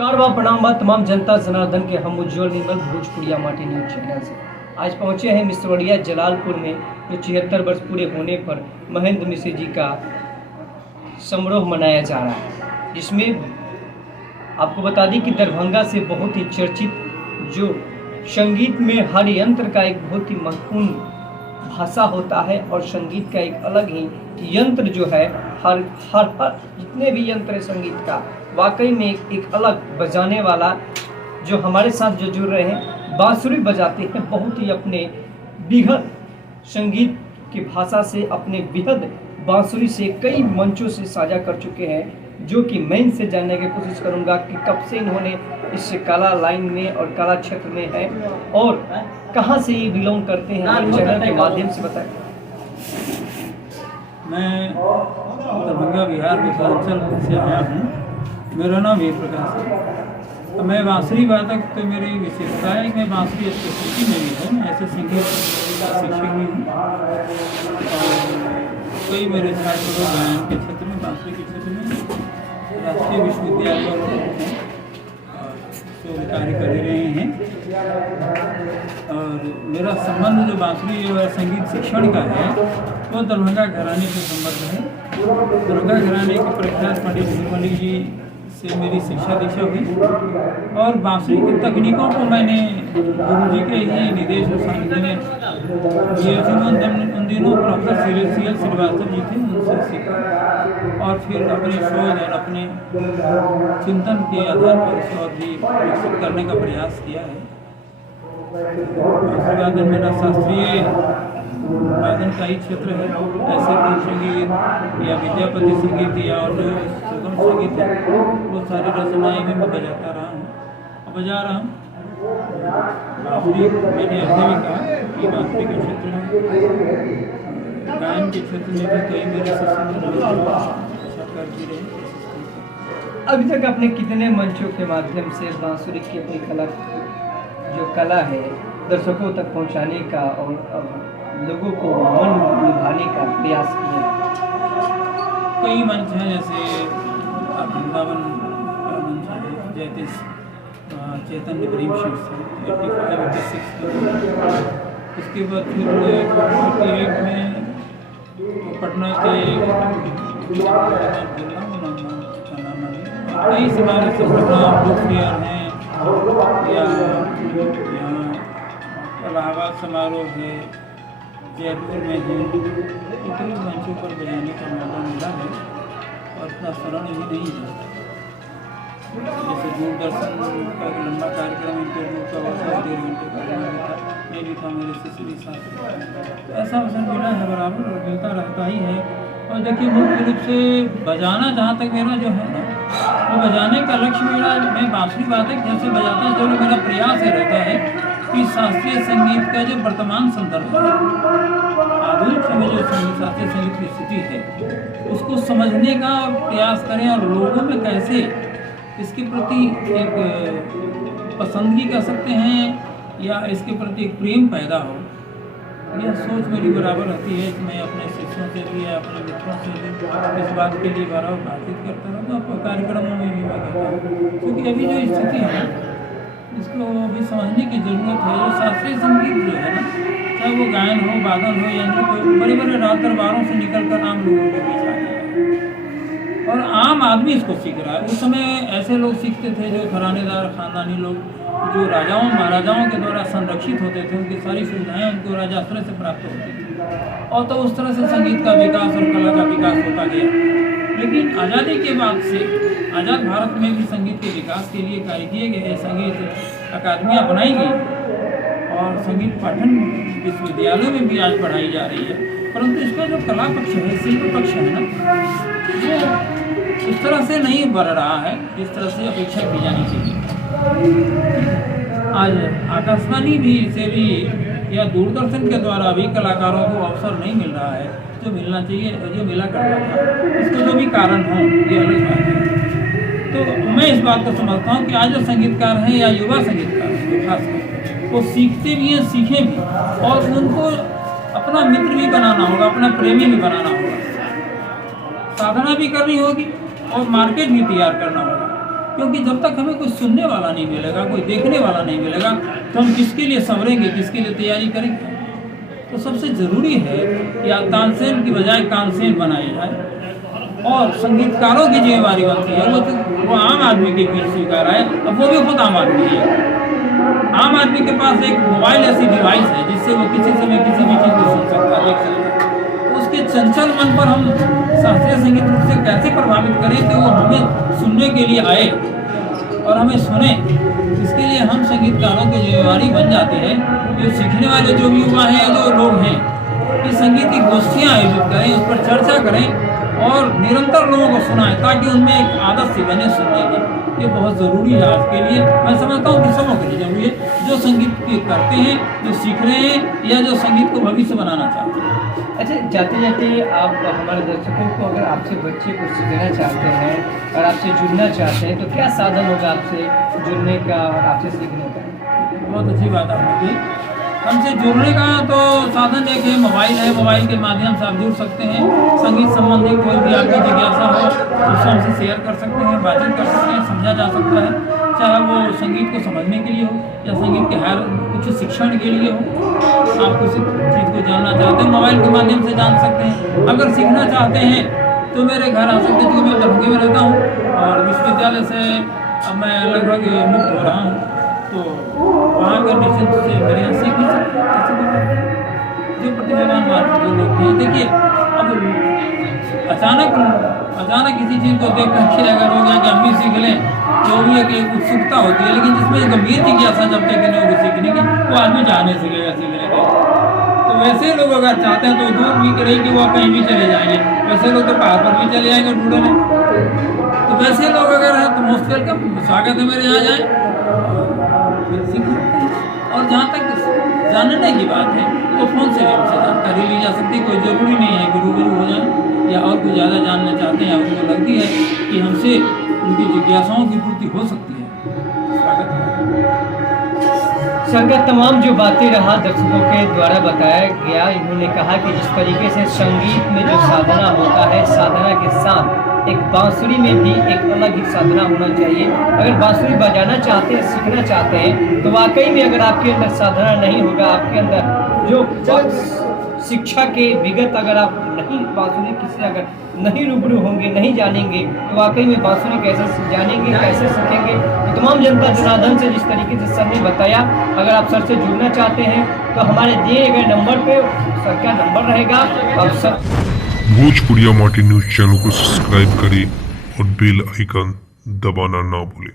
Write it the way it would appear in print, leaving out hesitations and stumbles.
कारवा प्रणाम तमाम जनता जनार्दन के हम उज्जवल निर्मल भोजपुरिया माटी न्यूज चैनल से आज पहुंचे हैं मिसवड़िया जलालपुर में जो 76 वर्ष पूरे होने पर महेंद्र मिश्र जी का समारोह मनाया जा रहा है, जिसमें आपको बता दी कि दरभंगा से बहुत ही चर्चित जो संगीत में हर यंत्र का एक बहुत ही महत्वपूर्ण भाषा होता है और संगीत का एक अलग ही यंत्र जो है हर जितने भी यंत्र है संगीत का वाकई में एक अलग बजाने वाला जो हमारे साथ जो जुड़ रहे हैं बांसुरी बजाते हैं, बहुत ही अपने बिहद संगीत की भाषा से अपने बिहद बांसुरी से कई मंचों से साझा कर चुके हैं, जो कि मैं इनसे जानने की कोशिश करूंगा कि कब से इन्होंने इस कला लाइन में और कला क्षेत्र में है और कहां से ये बिलोंग करते हैं, हमारे चैनल के माध्यम से बताएं। मैं दरभंगा बिहार मिथिलांचल से आया हूँ। मेरा नाम वीर प्रकाश है। मैं बांसुरी वादक, तो मेरी विशेषता है कि मैं बांसुरी स्पेशलिटी में भी है, मैं ऐसे संगीत शिक्षक भी हूँ और कई मेरे छात्र लोग गायन के क्षेत्र में, बांसुरी के क्षेत्र में राष्ट्रीय विश्वविद्यालयों में शोध कार्य कर रहे हैं। और मेरा संबंध जो बांसुरी और संगीत शिक्षण का है वो दरभंगा घराने से संबंध है। दरभंगा घराने के प्रख्यात पंडित निर्मली जी से मेरी शिक्षा दीक्षा हुई और बांसुरी की तकनीकों को मैंने गुरुजी के ही निर्देश और सानिध्य में उन दिनों प्रोफेसर सीएल श्रीवास्तव जी थे, उनसे सीखा और फिर अपने शोध और अपने चिंतन के आधार पर उसे और भी विकसित करने का प्रयास किया है। बांसुरी वादन मेरा शास्त्रीय वादन का ही क्षेत्र है। ऐसे कोई संगीत या विद्यापति संगीत या और जो सुगम संगीत है वो सारी रचनाएँ भी मैं बजाता रहा हूँ और बजा रहा हूँ। बांसुरी मैंने ऐसे भी कहा कि बांसुरी के क्षेत्र में गायन के क्षेत्र में भी कई मेरे सरकार की रही। अभी तक आपने कितने मंचों के माध्यम से बांसुरी की अपनी कला है दर्शकों तक पहुंचाने का और लोगों को मन लुभाने का प्रयास किया? कई मंच हैं, जैसे वृंदावन का मंच है, जयतीस चैतन्य गरीब शिव से 85-86। उसके बाद फिर 48 में पटना के कई समारोह से प्रोग्राम बुक फेयर हैं या यहाँ इलाहाबाद समारोह है, जयपुर में है, कई मंचों पर बजाने का मौका मिला है और इतना सरल ही नहीं है। जैसे दूरदर्शन का एक लंबा कार्यक्रम इंटरव्यू का वर्षा 1.5 घंटे का था, ये भी था मेरे शिष्य साथ। ऐसा अवसर मिला है बराबर और मिलता रहता ही है। और देखिए मुख्य रूप से बजाना जहाँ तक मेरा जो है ना वो बजाने का लक्ष्य मेरा, मैं बांसुरी वादक जैसे बजाता हूँ तो मेरा प्रयास ये रहता है कि शास्त्रीय संगीत का जो वर्तमान संदर्भ है, आधुनिक समय जो शास्त्रीय संगीत की स्थिति है उसको समझने का प्रयास करें और लोगों में कैसे इसके प्रति एक पसंदगी कर सकते हैं या इसके प्रति एक प्रेम पैदा हो। यह सोच मेरी बराबर रहती है कि मैं अपने शिष्यों से भी या अपने मित्रों से भी इस बात के लिए बराबर बातचीत करता रहूँ। तो कार्यक्रमों में भी मैं कहता हूँ, क्योंकि अभी जो स्थिति है इसको अभी समझने की ज़रूरत है। जो शास्त्रीय संगीत जो है ना, चाहे वो गायन हो, वादन हो, या तो बड़े बड़े राज दरबारों से निकल कर आम लोगों के बीच आ गया है और आम आदमी इसको सीख रहा है। उस समय ऐसे लोग सीखते थे जो घरानेदार खानदानी लोग जो राजाओं महाराजाओं के द्वारा संरक्षित होते थे, उनकी सारी सुविधाएं उनको राजाश्रय से प्राप्त होती थी और तो उस तरह से संगीत का विकास और कला का विकास होता गया। लेकिन आज़ादी के बाद से आज़ाद भारत में भी संगीत के विकास के लिए कार्य किए गए, संगीत अकादमियाँ बनाई गई और संगीत पाठन विश्वविद्यालयों में भी आज पढ़ाई जा रही है। परंतु इसका जो कला पक्ष है, शिल्प पक्ष है ना, वो उस तरह से नहीं बढ़ रहा है जिस तरह से अपेक्षा की जानी चाहिए। आज आकाशवाणी भी से भी या दूरदर्शन के द्वारा भी कलाकारों को अवसर नहीं मिल रहा है जो मिलना चाहिए, जो मिला करता था। इसको जो भी कारण हो ये अलग बात है। तो मैं इस बात को समझता हूँ कि आज जो संगीतकार हैं या युवा संगीतकार हैं खासकर, वो सीखते भी हैं, सीखें भी और उनको अपना मित्र भी बनाना होगा, अपना प्रेमी भी बनाना होगा, साधना भी करनी होगी और मार्केट भी तैयार करना होगा। क्योंकि जब तक हमें कोई सुनने वाला नहीं मिलेगा, कोई देखने वाला नहीं मिलेगा, तो हम किसके लिए संवरेंगे, किसके लिए तैयारी करेंगे। तो सबसे ज़रूरी है कि तानसेन की बजाय कानसेन बनाया जाए और संगीतकारों की जिम्मेवारी बनती है। वो आम आदमी के बीच स्वीकार है। अब वो भी खुद आम आदमी है। आम आदमी के पास एक मोबाइल ऐसी डिवाइस है जिससे वो किसी समय किसी भी चीज़ को सुन सकता है, देख सकता है। तो उसके चंचल मन पर हम शास्त्रीय संगीत रूप से कैसे प्रभावित करें कि वो हमें सुनने के लिए आए और हमें सुने। इसके लिए हम संगीतकारों की जिम्मेवारी बन जाती है। जो सीखने वाले जो भी युवा हैं, जो लोग हैं, कि संगीत की गोष्ठियाँ आयोजित करें, उस पर चर्चा करें और निरंतर लोगों को सुनाएं, ताकि उनमें एक आदत सी बने सुनने की। ये बहुत ज़रूरी है आज के लिए। मैं समझता हूँ कि सबों के लिए जरूरी है, जो संगीत करते हैं, जो सीख रहे हैं या जो संगीत को भविष्य बनाना चाहते हैं। अच्छा, जाते जाते आप हमारे दर्शकों को अगर आपसे बच्चे कुछ सीखना चाहते हैं और आपसे जुड़ना चाहते हैं, तो क्या साधन होगा आपसे जुड़ने का और आपसे सीखने का? बहुत अच्छी बात आपने की। हमसे जुड़ने का तो साधन एक है, मोबाइल है। मोबाइल के माध्यम से आप जुड़ सकते हैं। संगीत संबंधी कोई भी आपकी जिज्ञासा हो उससे हमसे शेयर कर सकते हैं, बातचीत कर सकते हैं, समझा जा सकता है। चाहे वो संगीत को समझने के लिए हो या संगीत के हर कुछ शिक्षण के लिए हो। आप किसी चीज़ को जानना चाहते हैं, मोबाइल के माध्यम से जान सकते हैं। अगर सीखना चाहते हैं तो मेरे घर आ सकते हैं, क्योंकि मैं दरभंगे में रहता हूँ और विश्वविद्यालय से अब मैं लगभग मुक्त हो रहा हूँ। तो वहाँ पर निश्चित से मेरे यहाँ सीख नहीं सकते। ऐसी कोई बात नहीं। जो प्रतिभावान बात जो लोग हैं, देखिए अब अचानक किसी चीज़ को देख कर अगर हो गया कि हम भी सीख लें, तो भी एक उत्सुकता होती है। लेकिन जिसमें गंभीर जिज्ञासा जब तक नहीं होगी सीखने की, वो आदमी जाने सीखेगा सीखने के। तो वैसे लोग अगर चाहते हैं तो दूर भी करें कि वो कहीं भी चले जाएंगे। वैसे लोग तो पहाड़ पर भी चले जाएंगे ढूंढने। तो वैसे लोग अगर हैं तो मोस्ट वेलकम, स्वागत है मेरे यहाँ जाए फिर सीख सकते हैं। और जहाँ तक जानने की बात है तो फ़ोन से भी हमसे जानकारी ली जा सकती है। कोई ज़रूरी नहीं है कि रूबरू हो जाए या और कुछ ज़्यादा जानना चाहते हैं या उनको लगती है कि हमसे उनकी जिज्ञासाओं की पूर्ति हो सकती है। स्वागत है। संगत तमाम जो बातें रहा दर्शकों के द्वारा बताया गया। इन्होंने कहा कि जिस तरीके से संगीत में जो साधना होता है, साधना के साथ एक बांसुरी में भी एक अलग ही साधना होना चाहिए। अगर बांसुरी बजाना चाहते हैं, सीखना चाहते हैं, तो वाकई में अगर आपके अंदर साधना नहीं होगा, आपके अंदर जो शिक्षा के विगत अगर आप नहीं बांसुरी किसी अगर नहीं रूबरू होंगे, नहीं जानेंगे, तो वाकई में बांसुरी कैसे जानेंगे, कैसे सीखेंगे। तो तमाम जनता जनार्दन से जिस तरीके से सर ने बताया, अगर आप सर से जुड़ना चाहते हैं तो हमारे दिए गए नंबर पे सर का नंबर रहेगा। अब सर भोजपुरिया माटी न्यूज चैनल को सब्सक्राइब करें और बेल आइकन दबाना ना भूलें।